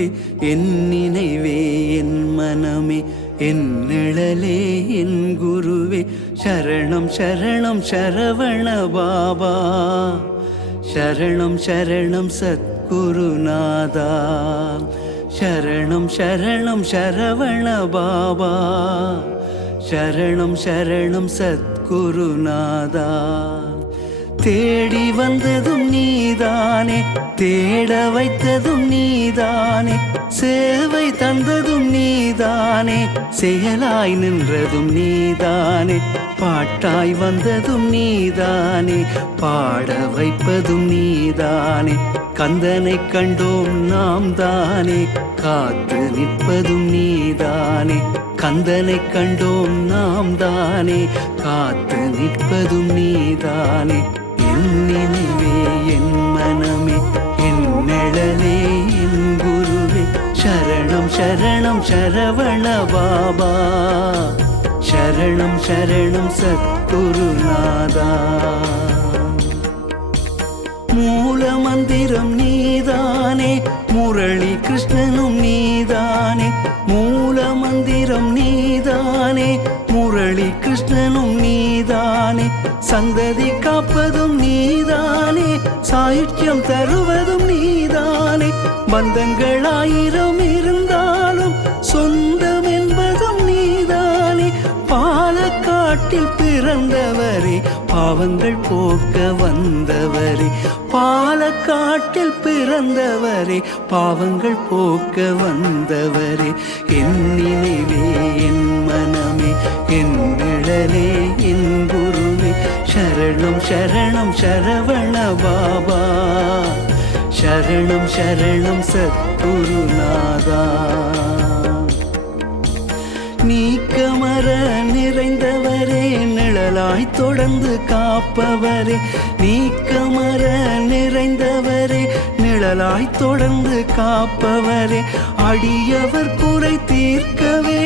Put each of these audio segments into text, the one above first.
குருவே என் நினைவே என் மனமே என் நிழலே என் குருவே சரணம் சரணம் சரவண பாபா சரணம் சரணம் சத்குருநாதா சரணம் சரணம் சரவண பாபா சரணம் சரணம் சத்குருநாதா தேடி வந்ததும் நீதானே தேட வைத்ததும் நீதானே சேவை தந்ததும் நீதானே செயலாய் நின்றதும் நீதானே பாட்டாய் வந்ததும் நீதானே பாட வைப்பதும் நீதானே கந்தனை கண்டோம் நாம் தானே காத்து நிற்பதும் நீதானே கந்தனை கண்டோம் நாம் தானே காத்து நிற்பதும் நீதானே என் நினைவே என் மனமே என் நிழலே என் குருவே சரணம் சரணம் சரவண பாபா சரணம் சரணம் சத்குருநாதா மூல மந்திரம் நீதானே முரளி கிருஷ்ணனும் நீதானே மூல மந்திரம் நீதானே முரளி கிருஷ்ணனும் நீதானே சந்ததி காப்பதும் நீதானே சாயுட்யம் தருவதும் நீதானே பந்தங்கள் ஆயிரம் இருந்தாலும் சொந்தம் என்பதும் நீதானே பாலக்காட்டில் பிறந்தவரே பாவங்கள் போக்க வந்தவரே பாலக்காட்டில் பிறந்தவரே பாவங்கள் போக்க வந்தவரே என் நினைவே என் மனமே என் நிழலே என் குருவே சரணம் சரணம் சரவண பாபா சரணம் சரணம் சத்குருநாதா நீக்கமர நிறைந்தவரே நிழலாய் தொடர்ந்து காப்பவரே நீக்கமர நிறைந்தவரே நிழலாய் தொடர்ந்து காப்பவரே அடியவர் குறை தீர்க்கவே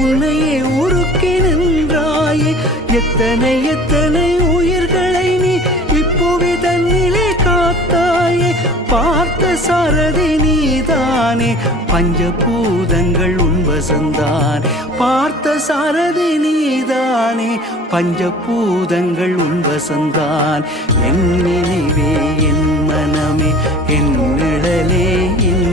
உன்னையே உருக்கி நின்றாயே எத்தனை எத்தனை உயிர்களை நீ இப்புவி தன்னிலே காத்தாயே பார்த்த சாரதி நீதானே பஞ்சபூதங்கள் உன் வசந்தான் பார்த்த சாரதி நீதானே பஞ்சபூதங்கள் உன் வசந்தான் என் நினைவே என் மனமே என் நிழலே என்